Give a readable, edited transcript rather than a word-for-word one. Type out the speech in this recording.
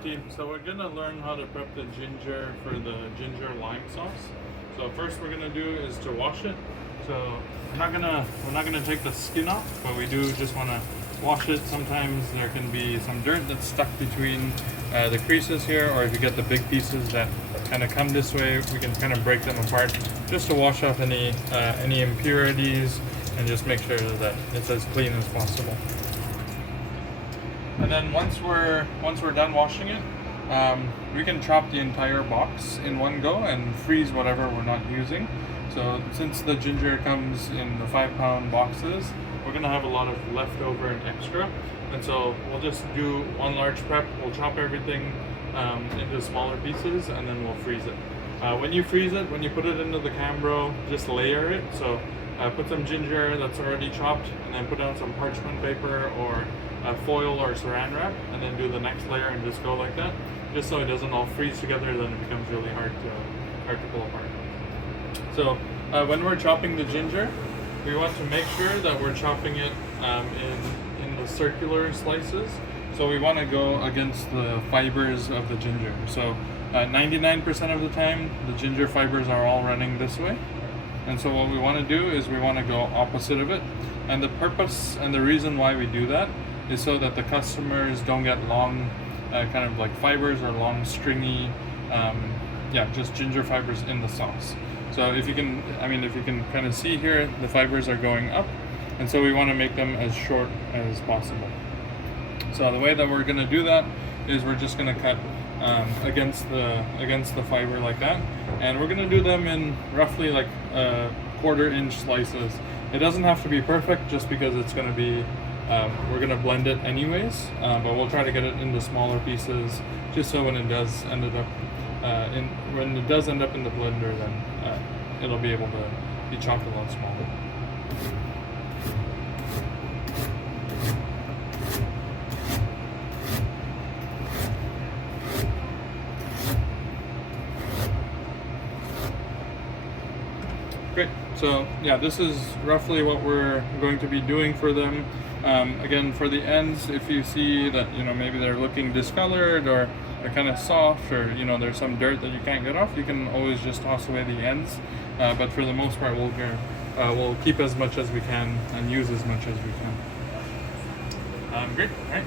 Alright team, so we're gonna learn how to prep the ginger for the ginger lime sauce. So first we're gonna do is to wash it. So we're not gonna take the skin off, but we do just wanna wash it. Sometimes there can be some dirt that's stuck between the creases here, or if you get the big pieces that kind of come this way, we can kind of break them apart just to wash off any impurities and just make sure that it's as clean as possible. And then once we're done washing it, we can chop the entire box in one go and freeze whatever we're not using. So since the ginger comes in the 5-pound boxes, we're gonna have a lot of leftover and extra. And so we'll just do one large prep. We'll chop everything into smaller pieces and then we'll freeze it. When you freeze it, when you put it into the Cambro, just layer it. So put some ginger that's already chopped and then put down some parchment paper or foil or saran wrap, and then do the next layer and just go like that, just so it doesn't all freeze together. Then it becomes really hard to pull apart. So when we're chopping the ginger, we want to make sure that we're chopping it in the circular slices. So we want to go against the fibers of the ginger. So 99% of the time the ginger fibers are all running this way, and so what we want to do is we want to go opposite of it. And the purpose and the reason why we do that is so that the customers don't get long kind of like fibers or long stringy just ginger fibers in the sauce. So if you can kind of see here, the fibers are going up, and so we want to make them as short as possible. So the way that we're going to do that is we're just going to cut against the fiber like that, and we're going to do them in roughly like 1/4 inch slices. It doesn't have to be perfect, just because it's going to be we're going to blend it anyways, but we'll try to get it into smaller pieces, just so when it does end up in the blender, then it'll be able to be chopped a lot smaller. Great. So yeah, this is roughly what we're going to be doing for them. Again, for the ends, if you see that maybe they're looking discolored or they're kind of soft, or there's some dirt that you can't get off, you can always just toss away the ends. But for the most part, we'll keep as much as we can and use as much as we can. Great. All right.